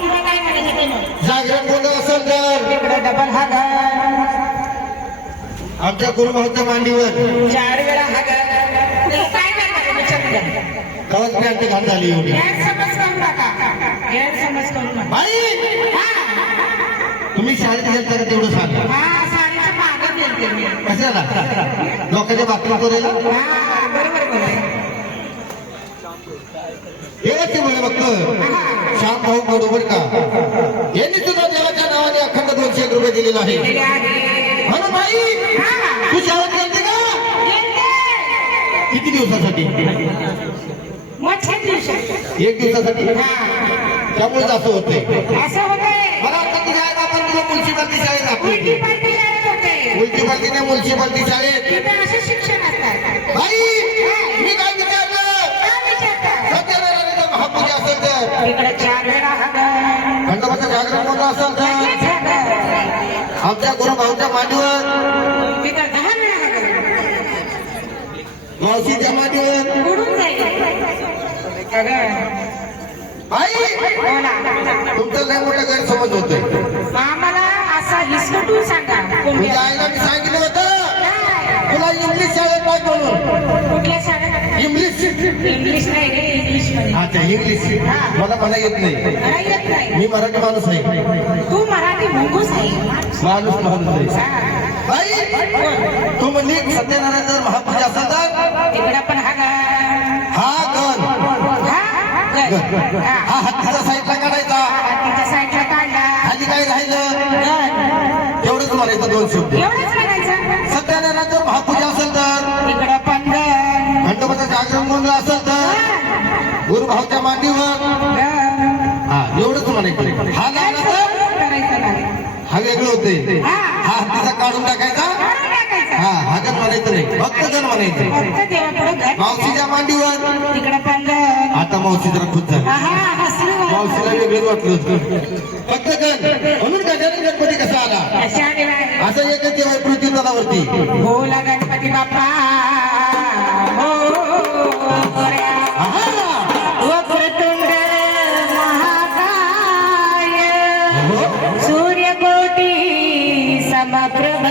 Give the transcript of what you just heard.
जागरण गोंधळ असेल तर डबल हात आमच्या गुरुभाऊच्या मांडीवर. चार वेळा हात कवच पॅन्ट घात झाली एवढी. तुम्ही शाळेत गेल तर तेवढं सांगा. कसं झाला लोकांच्या बातम्या करायला हेच म्हणे बघतो श्याम भाऊ बरोबर का? यांनी सुद्धा देवाच्या नावाने अखंड दोनशे एक रुपये दिलेला आहे म्हणून हा. तू शाळेत गेलते का. किती दिवसासाठी? एक दिवसासाठी? हा. त्यामुळे असं होतंय. मला वाटतं तुझ्या आई बाबा तुला म्युन्सिपाल्टी शाळेत दाखवली होते. म्युन्सिपाल्टी नाही म्युन्सिपाल्टी शाळेत. बाई मी काय इकडे चार वेळा खंडोबाचं जागरण मोठं असेल तर. आमच्या गुरुभाऊच्या मांडीवर. तिकडे दहा वेळा हा ग. मावशीच्या मांडीवर. बाई तुमचं लय मोठा गैरसमज होतोय. आम्हाला असा हिसकटून सांगा तुझ्या आईला मी सांगितलं होतं? तुला इंग्लिश शाळेत काय म्हणून. कुठल्या शाळेत? इंग्लिश. इंग्लिश नाही इंग्लिश मला येत मला येत नाही. मी मराठी माणूस आहे. तू मराठी माणूस माणूस आहे. तू म्हणली सत्यनारायण जर महापूजा असेल तर तिकडं पण हा हा गण. हा हत्तीचा साईडला काढायचा. तिच्या साईडला काढला. खाली काय राहिलं. तेवढंच म्हणायचं दोन शब्द. ग. हा एवढंच म्हणायचं हा. हा वेगळं होतंय हा. हा हत्तीचा काढून टाकायचा. हा हा गण म्हणायचं नाही फक्त गण म्हणायचं. मावशीच्या मांडीवर. आता मावशी जरा झाली हा, मला. मावशीला वेगळंच वाटलं होतं फक्त गण म्हणून गजानन गणपती कसा आला. असं एकच देव आहे पृथ्वी तलावरती समप्रभ